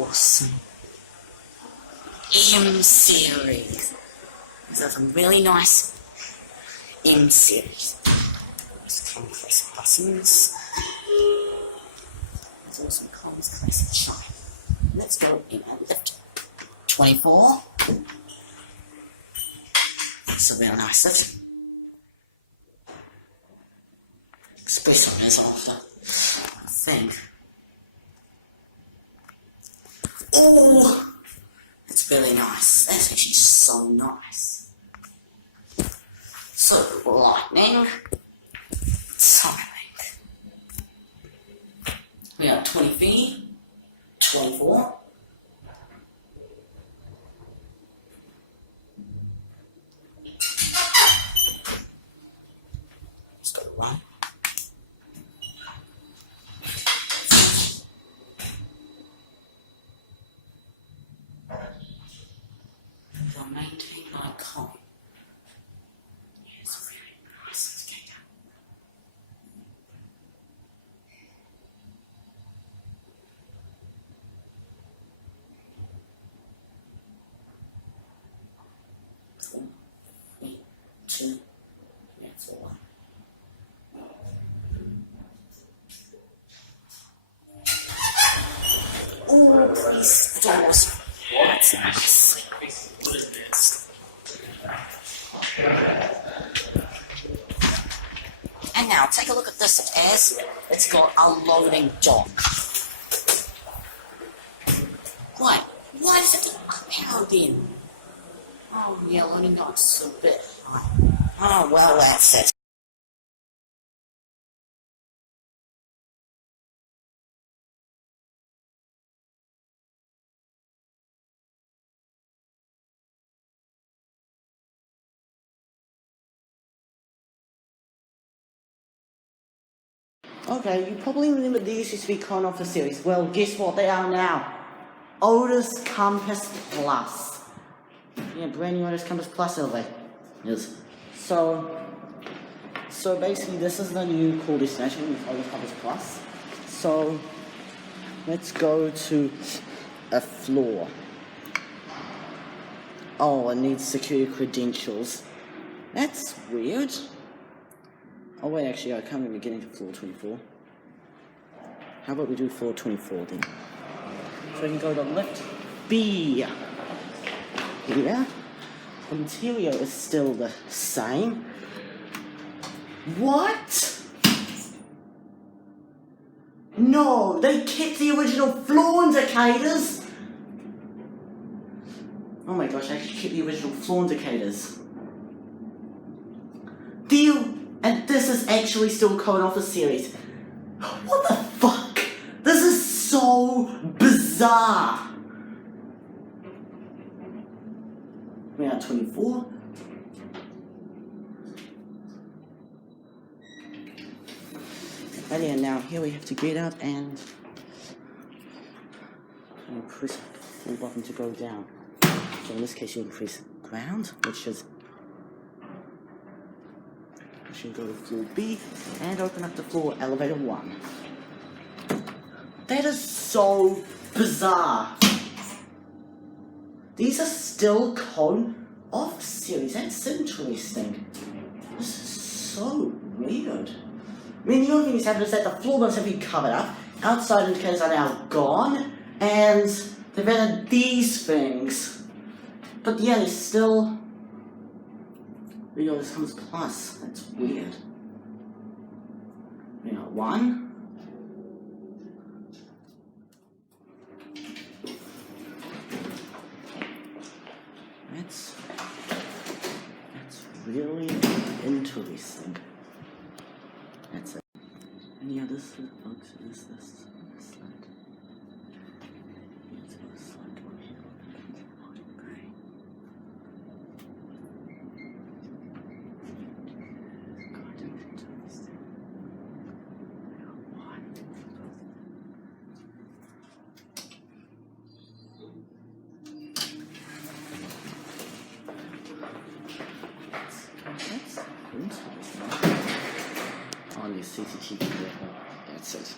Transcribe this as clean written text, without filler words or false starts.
awesome M series. These are some really nice M series. Just come press buttons. There's also Kone's classic shine. Let's go in and lift 24. So very nice lift. Express on this after, I think. Oh, that's really nice. That's actually so nice. So lightning, timing. We have 20 feet, 24. Let's go right. They'll maintain my KONE. It's very nice skater. Four, three, two, that's all. Oh, please, doors. That's nice. And now take a look at this as it's got a loading dock. Right, why does it get powered in? Oh yeah, loading dock's a bit high. Oh well, that's it. Okay, you probably remember these used to be KONE Office series. Well, guess what they are now? OTIS Compass Plus. Yeah, brand new OTIS Compass Plus elevator. Yes. So basically this is the new cool destination with OTIS Compass Plus. So let's go to a floor. Oh, it needs security credentials. That's weird. Oh wait, actually, I can't even get into floor 24. How about we do floor 24 then? So we can go to lift B. Here. Interior is still the same. What? No, they kept the original floor indicators. Oh my gosh, they actually kept the original floor indicators. And this is actually still KONE Office series. What the fuck? This is so bizarre. We are 24. And yeah, now here we have to get out and press the button to go down. So in this case you'll press ground, which is go to floor B and open up the floor elevator 1. That is so bizarre. These are still KONE Office series. That's interesting. This is so weird. I mean, the only thing that's happened is that the floor bumps have been covered up, outside indicators are now gone, and they've added these things. But yeah, there's still this comes plus. That's weird. We got 1. That's really interesting. That's it. Any other folks? Is this slide? Yeah, it's got a slide one here. Okay. On your CCTV, that's it.